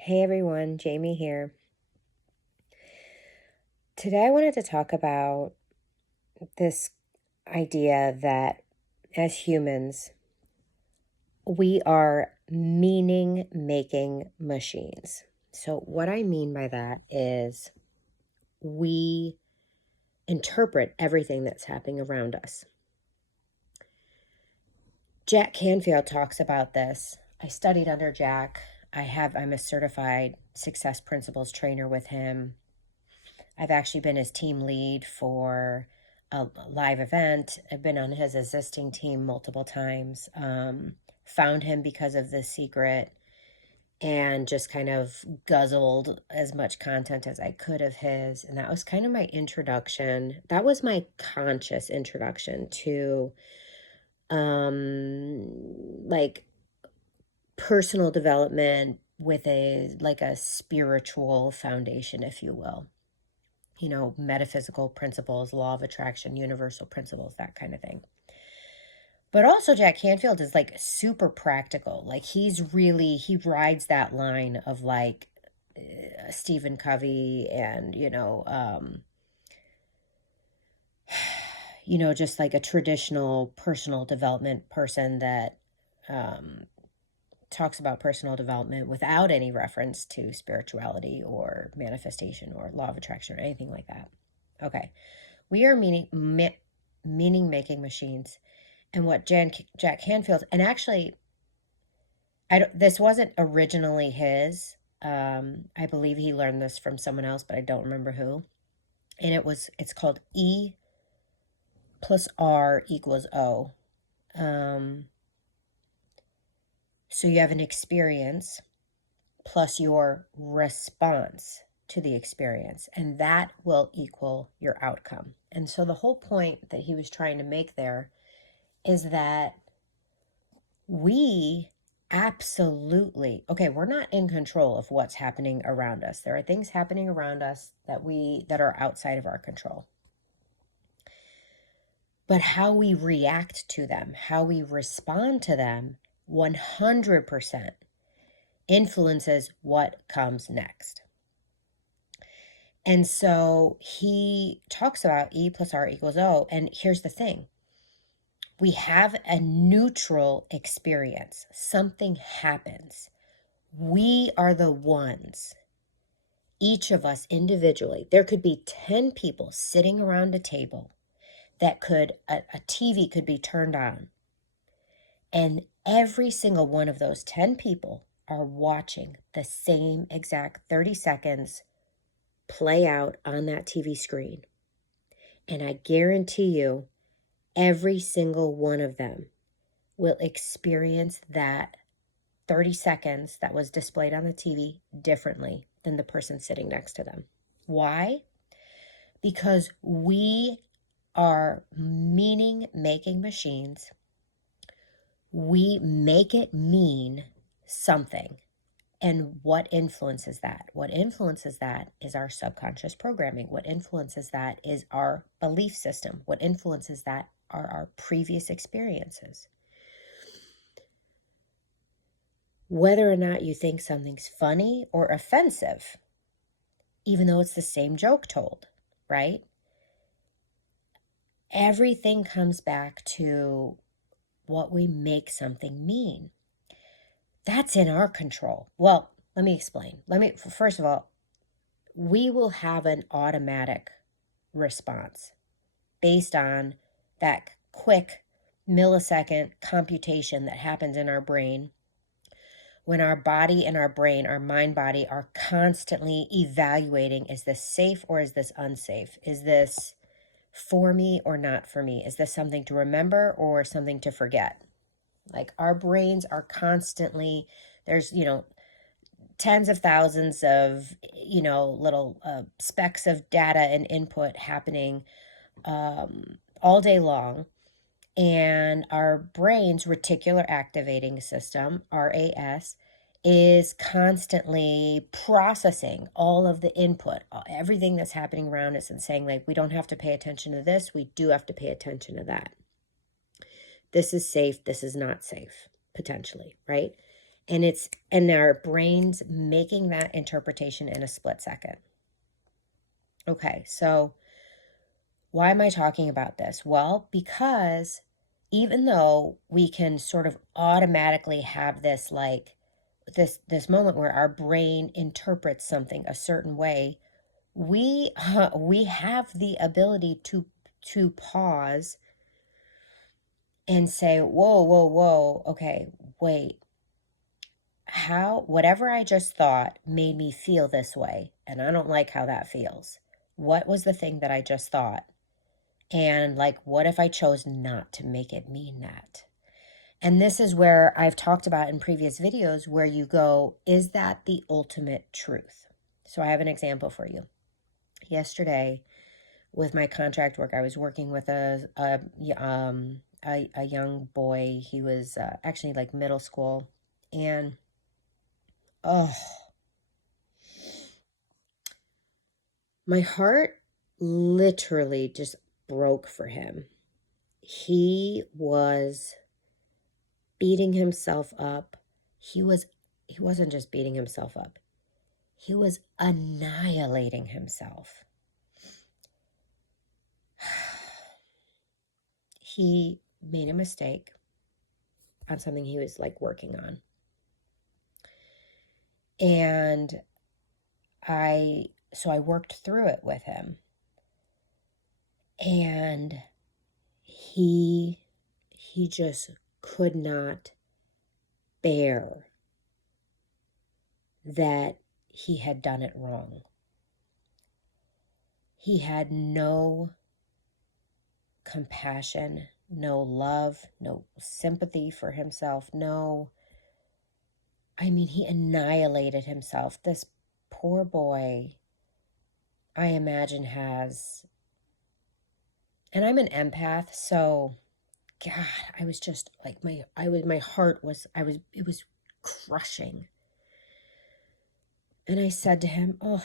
Hey everyone, Jamie here. Today I wanted to talk about this idea that as humans, we are meaning making machines. So, what I mean by that is we interpret everything that's happening around us. Jack Canfield talks about this. I studied under Jack. I'm a certified success principles trainer with him. I've actually been his team lead for a live event. I've been on his existing team multiple times. Found him because of The Secret and just kind of guzzled as much content as I could of his. And that was kind of my introduction. That was my conscious introduction to like personal development with a spiritual foundation, if you will. Metaphysical principles, law of attraction, universal principles, that kind of thing. But also Jack Canfield is like super practical. Like he rides that line of like Stephen Covey and, just like a traditional personal development person that talks about personal development without any reference to spirituality or manifestation or law of attraction or anything like that. Okay. We are meaning making machines. And what Jack Canfield, and actually, this wasn't originally his. I believe he learned this from someone else, but I don't remember who. And it's called E plus R equals O. So you have an experience plus your response to the experience, and that will equal your outcome. And so the whole point that he was trying to make there is that we absolutely, okay, we're not in control of what's happening around us. There are things happening around us that are outside of our control. But how we react to them, how we respond to them, 100% influences what comes next. And so he talks about E plus R equals O. And here's the thing. We have a neutral experience. Something happens. We are the ones, each of us individually. There could be 10 people sitting around a table a TV could be turned on. And every single one of those 10 people are watching the same exact 30 seconds play out on that TV screen. And I guarantee you, every single one of them will experience that 30 seconds that was displayed on the TV differently than the person sitting next to them. Why? Because we are meaning-making machines. We make it mean something. And what influences that? What influences that is our subconscious programming. What influences that is our belief system. What influences that are our previous experiences. Whether or not you think something's funny or offensive, even though it's the same joke told, right? Everything comes back to what we make something mean. That's in our control. Well, let me explain. First of all, we will have an automatic response based on that quick millisecond computation that happens in our brain when our body and our brain, our mind body, are constantly evaluating, is this safe or is this unsafe? Is this for me or not for me? Is this something to remember or something to forget? Like our brains are constantly, there's, tens of thousands of, little specks of data and input happening all day long. And our brain's reticular activating system, RAS, is constantly processing all of the input, everything that's happening around us, and saying, like, we don't have to pay attention to this. We do have to pay attention to that. This is safe. This is not safe, potentially, right? and our brain's making that interpretation in a split second. Okay, so why am I talking about this? Well, because even though we can sort of automatically have this like this moment where our brain interprets something a certain way, we have the ability to pause and say, whoa, whoa, whoa, okay, wait, how whatever I just thought made me feel this way, and I don't like how that feels. What was the thing that I just thought? And like, what if I chose not to make it mean that? And this is where I've talked about in previous videos where you go, is that the ultimate truth? So I have an example for you. Yesterday, with my contract work, I was working with a young boy. He was actually like middle school, and oh, my heart literally just broke for him. He was beating himself up. He wasn't just beating himself up. He was annihilating himself. He made a mistake on something he was like working on. And so I worked through it with him. And he just could not bear that he had done it wrong. He had no compassion, no love, no sympathy for himself, he annihilated himself. This poor boy, I imagine, and I'm an empath, so God, I was just like my heart was, it was crushing. And I said to him, oh,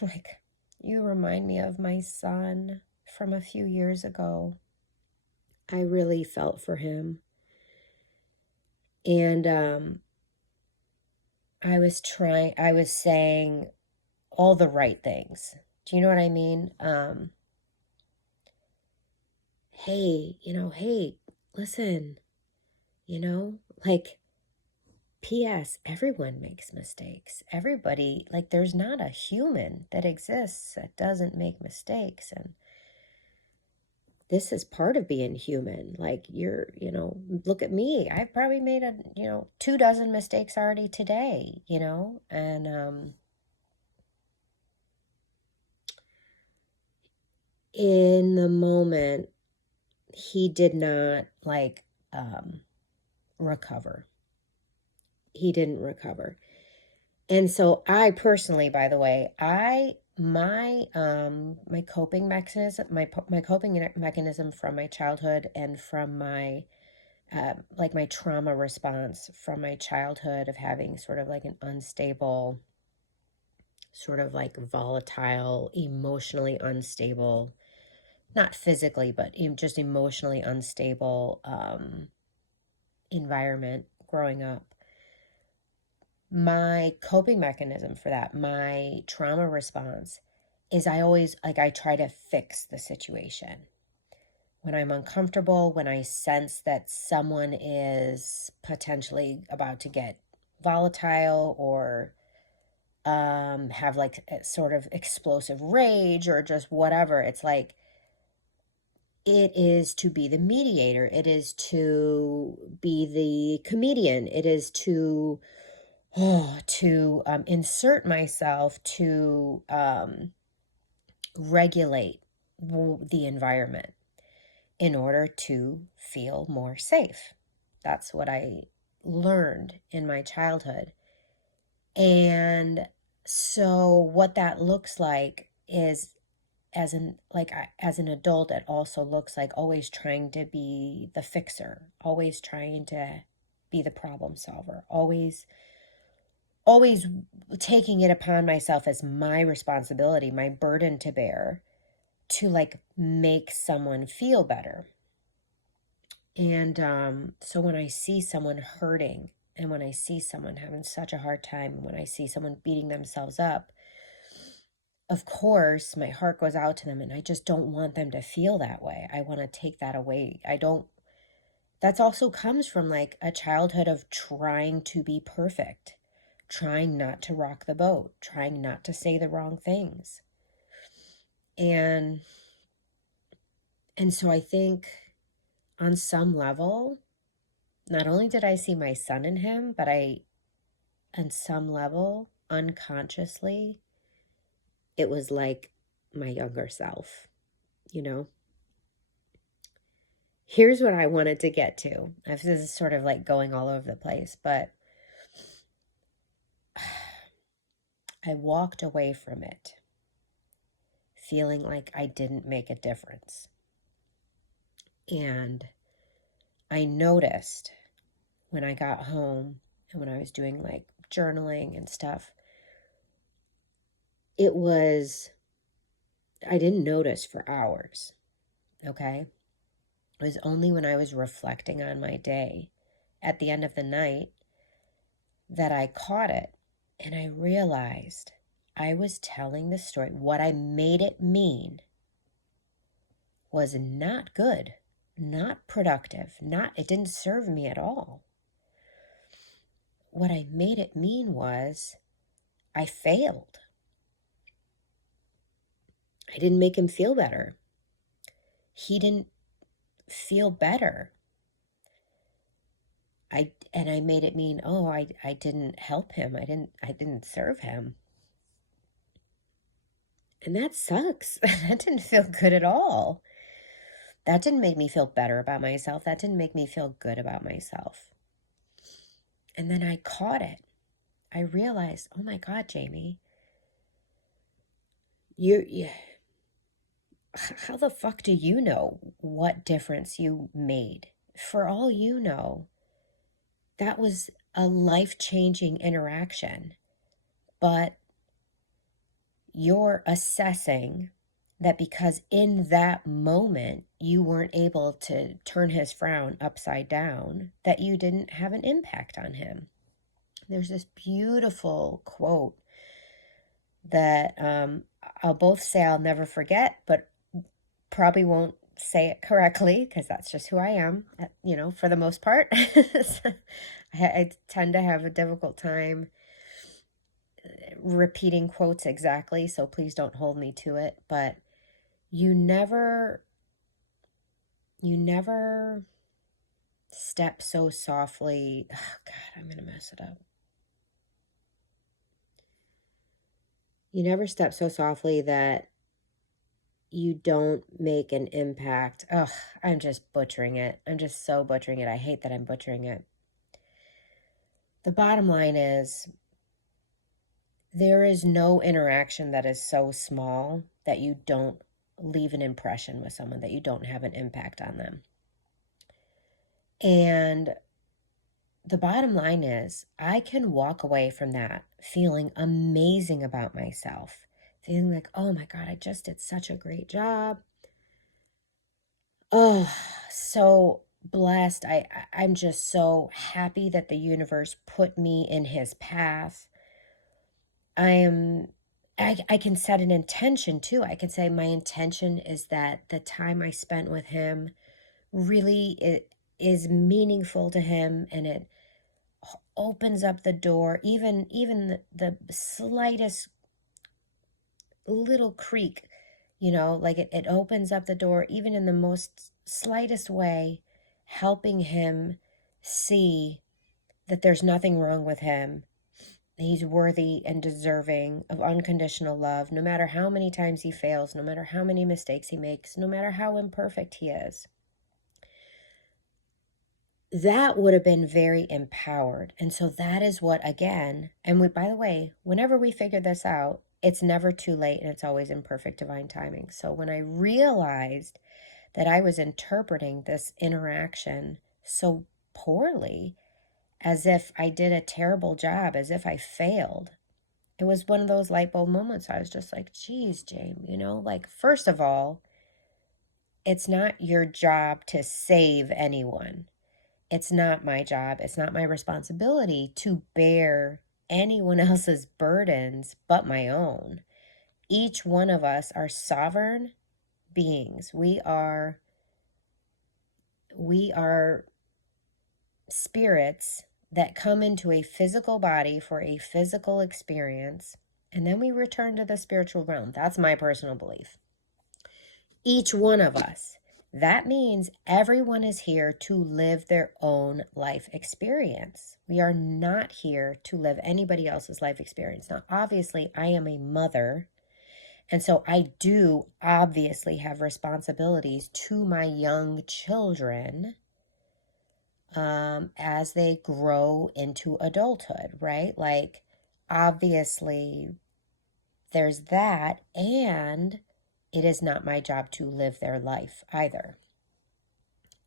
like, you remind me of my son from a few years ago. I really felt for him. And I was saying all the right things. Do you know what I mean? Hey, hey, listen, like, P.S., everyone makes mistakes. Everybody, like, there's not a human that exists that doesn't make mistakes. And this is part of being human. Like, look at me. I've probably made 24 mistakes already today, and in the moment, he did not recover. He didn't recover. And so I personally, by the way, my coping mechanism, my coping mechanism from my childhood and from my my trauma response from my childhood of having sort of like an unstable, sort of like volatile, emotionally unstable, not physically, but just emotionally unstable environment growing up. My coping mechanism for that, my trauma response, is I try to fix the situation. When I'm uncomfortable, when I sense that someone is potentially about to get volatile or have like a sort of explosive rage or just whatever, it's like, it is to be the mediator. It is to be the comedian. It is to insert myself to regulate the environment in order to feel more safe. That's what I learned in my childhood. And so what that looks like is, as an adult, it also looks like always trying to be the fixer, always trying to be the problem solver, always taking it upon myself as my responsibility, my burden to bear, to like make someone feel better. And so when I see someone hurting and when I see someone having such a hard time, and when I see someone beating themselves up, of course, my heart goes out to them, and I just don't want them to feel that way. I want to take that away. That's also comes from like a childhood of trying to be perfect, trying not to rock the boat, trying not to say the wrong things. And so I think on some level, not only did I see my son in him, but on some level, unconsciously, it was like my younger self, you know? Here's what I wanted to get to. This is sort of like going all over the place, but I walked away from it feeling like I didn't make a difference. And I noticed when I got home and when I was doing like journaling and stuff, I didn't notice for hours, okay? It was only when I was reflecting on my day at the end of the night that I caught it, and I realized I was telling the story. What I made it mean was not good, not productive, it didn't serve me at all. What I made it mean was I failed. I didn't make him feel better. He didn't feel better. I made it mean, oh, I didn't help him. I didn't serve him. And that sucks. That didn't feel good at all. That didn't make me feel better about myself. That didn't make me feel good about myself. And then I caught it. I realized, oh my God, Jamie, how the fuck do you know what difference you made? For all you know, that was a life-changing interaction. But you're assessing that because in that moment you weren't able to turn his frown upside down, that you didn't have an impact on him. There's this beautiful quote that I'll both say I'll never forget, but probably won't say it correctly because that's just who I am, for the most part. I tend to have a difficult time repeating quotes exactly, so please don't hold me to it. But you never step so softly. Oh God, I'm gonna mess it up. You never step so softly that you don't make an impact. Ugh, I'm just butchering it. I'm just so butchering it. I hate that I'm butchering it. The bottom line is, there is no interaction that is so small that you don't leave an impression with someone, that you don't have an impact on them. And the bottom line is, I can walk away from that feeling amazing about myself, feeling like, oh my God, I just did such a great job. Oh, so blessed. I'm just so happy that the universe put me in his path. I can set an intention too. I can say my intention is that the time I spent with him really it is meaningful to him, and it opens up the door, even the slightest little creak, like it opens up the door even in the most slightest way, helping him see that there's nothing wrong with him. He's worthy and deserving of unconditional love, no matter how many times he fails, no matter how many mistakes he makes, no matter how imperfect he is. That would have been very empowered. And so that is what, again, and by the way, whenever we figure this out, it's never too late, and it's always in perfect divine timing. So when I realized that I was interpreting this interaction so poorly, as if I did a terrible job, as if I failed, it was one of those light bulb moments. I was just like, geez, James, like, first of all, it's not your job to save anyone. It's not my job. It's not my responsibility to bear anyone else's burdens but my own. Each one of us are sovereign beings. We are spirits that come into a physical body for a physical experience, and then we return to the spiritual realm. That's my personal belief. Each one of us. That means everyone is here to live their own life experience. We are not here to live anybody else's life experience. Now, obviously, I am a mother, and so I do obviously have responsibilities to my young children as they grow into adulthood, right? Like, obviously, there's that, and it is not my job to live their life either.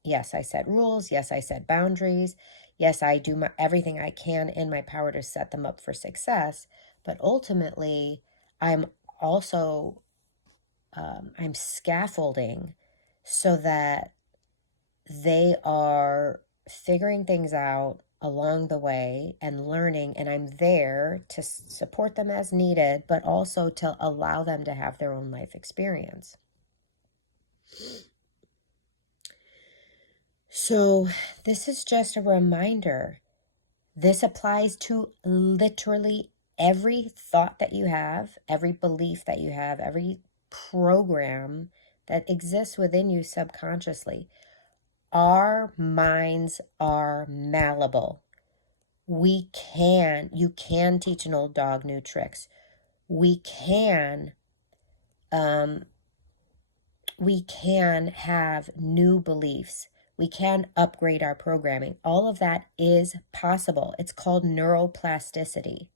Yes, I set rules. Yes, I set boundaries. Yes, I do everything I can in my power to set them up for success. But ultimately, I'm also I'm scaffolding so that they are figuring things out along the way and learning, and I'm there to support them as needed, but also to allow them to have their own life experience. So this is just a reminder. This applies to literally every thought that you have, every belief that you have, every program that exists within you subconsciously. Our minds are malleable. You can teach an old dog new tricks. We can have new beliefs. We can upgrade our programming. All of that is possible. It's called neuroplasticity.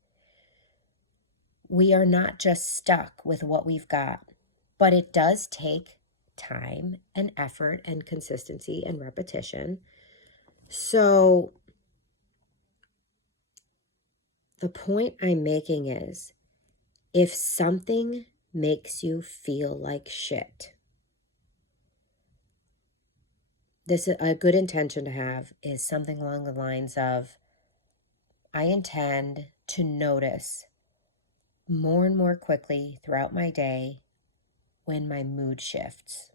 We are not just stuck with what we've got, but it does take time and effort and consistency and repetition. So the point I'm making is, if something makes you feel like shit, this is a good intention to have, is something along the lines of, I intend to notice more and more quickly throughout my day when my mood shifts.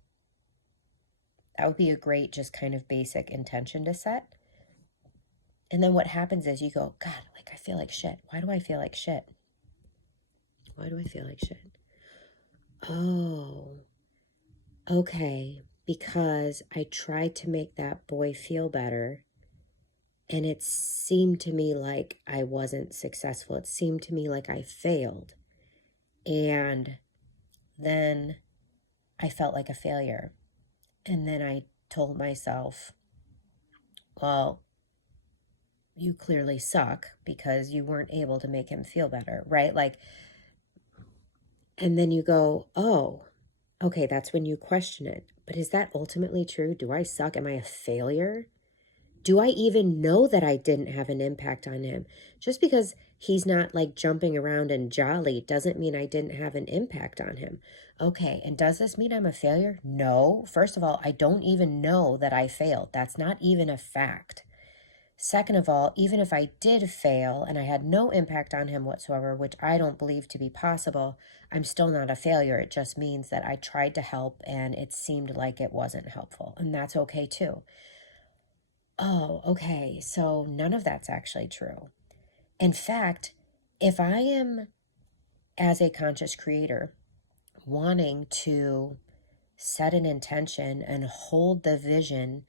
That would be a great, just kind of basic intention to set. And then what happens is you go, God, like, I feel like shit. Why do I feel like shit? Why do I feel like shit? Oh, okay. Because I tried to make that boy feel better, and it seemed to me like I wasn't successful. It seemed to me like I failed. And then I felt like a failure. And then I told myself, well, you clearly suck because you weren't able to make him feel better, right? Like, and then you go, oh, okay, that's when you question it. But is that ultimately true? Do I suck? Am I a failure? Do I even know that I didn't have an impact on him? Just because he's not like jumping around and jolly doesn't mean I didn't have an impact on him. Okay, and does this mean I'm a failure? No. First of all, I don't even know that I failed. That's not even a fact. Second of all, even if I did fail and I had no impact on him whatsoever, which I don't believe to be possible, I'm still not a failure. It just means that I tried to help and it seemed like it wasn't helpful. And that's okay too. Oh, okay. So none of that's actually true. In fact, if I am, as a conscious creator, wanting to set an intention and hold the vision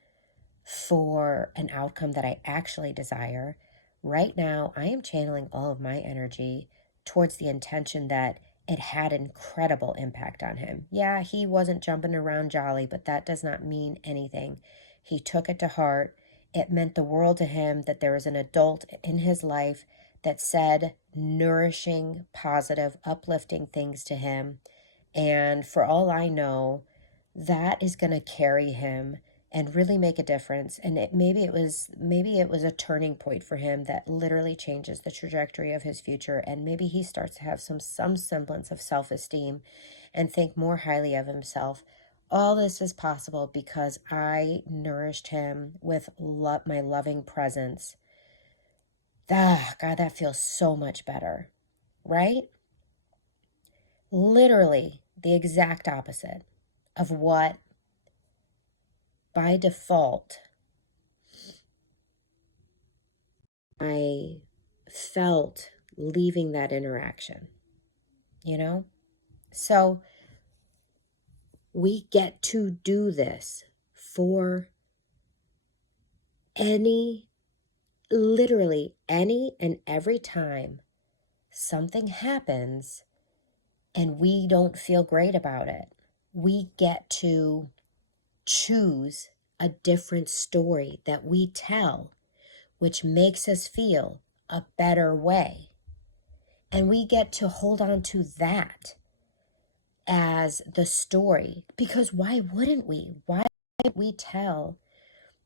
for an outcome that I actually desire, right now I am channeling all of my energy towards the intention that it had incredible impact on him. Yeah, he wasn't jumping around jolly, but that does not mean anything. He took it to heart. It meant the world to him that there was an adult in his life that said nourishing, positive, uplifting things to him. And for all I know, that is going to carry him and really make a difference. And maybe it was a turning point for him that literally changes the trajectory of his future, and maybe he starts to have some semblance of self-esteem and think more highly of himself. All this is possible because I nourished him with my loving presence. Ah, God, that feels so much better, right? Literally the exact opposite of what by default I felt leaving that interaction, you know? So we get to do this for literally any and every time something happens and we don't feel great about it. We get to choose a different story that we tell, which makes us feel a better way. And we get to hold on to that as the story, because why wouldn't we? Why wouldn't we tell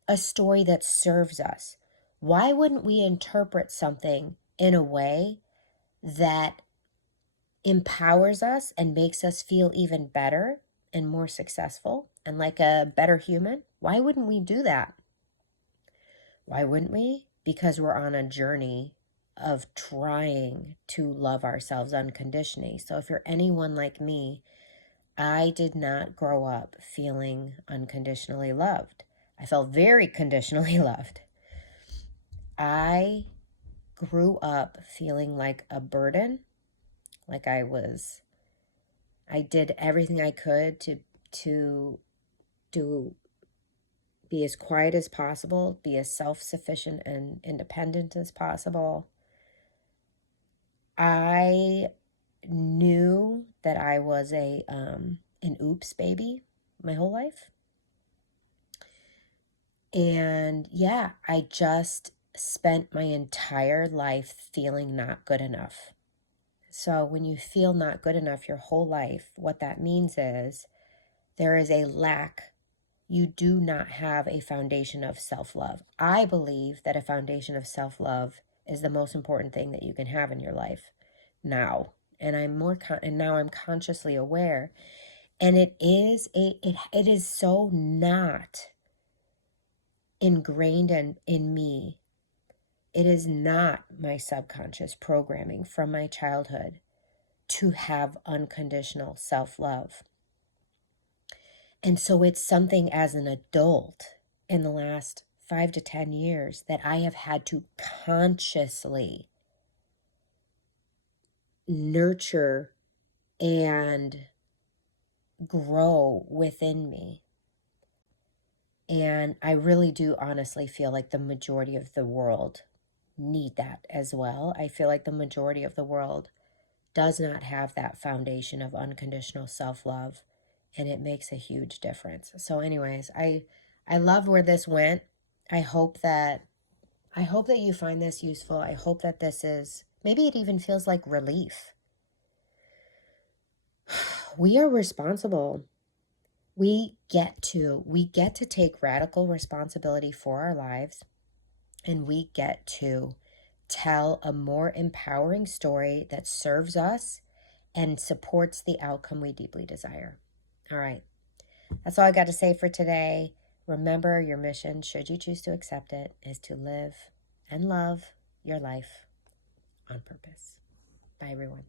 a story that serves us? Why wouldn't we interpret something in a way that empowers us and makes us feel even better and more successful and like a better human? Why wouldn't we do that? Why wouldn't we? Because we're on a journey of trying to love ourselves unconditionally. So if you're anyone like me, I did not grow up feeling unconditionally loved. I felt very conditionally loved. I grew up feeling like a burden, like I did everything I could to do be as quiet as possible, be as self-sufficient and independent as possible. I knew that I was an oops baby my whole life. And yeah, I just spent my entire life feeling not good enough. So when you feel not good enough your whole life, what that means is there is a lack. You do not have a foundation of self-love. I believe that a foundation of self-love is the most important thing that you can have in your life now. And now I'm consciously aware. And it is so not ingrained in me. It is not my subconscious programming from my childhood to have unconditional self-love. And so it's something as an adult in the last 5 to 10 years that I have had to consciously nurture and grow within me. And I really do honestly feel like the majority of the world need that as well. I feel like the majority of the world does not have that foundation of unconditional self-love, and it makes a huge difference. So anyways, I love where this went. I hope that you find this useful. I hope that this is, maybe it even feels like relief. We are responsible. We get to take radical responsibility for our lives, and we get to tell a more empowering story that serves us and supports the outcome we deeply desire. All right. That's all I got to say for today. Remember, your mission, should you choose to accept it, is to live and love your life on purpose. Bye, everyone.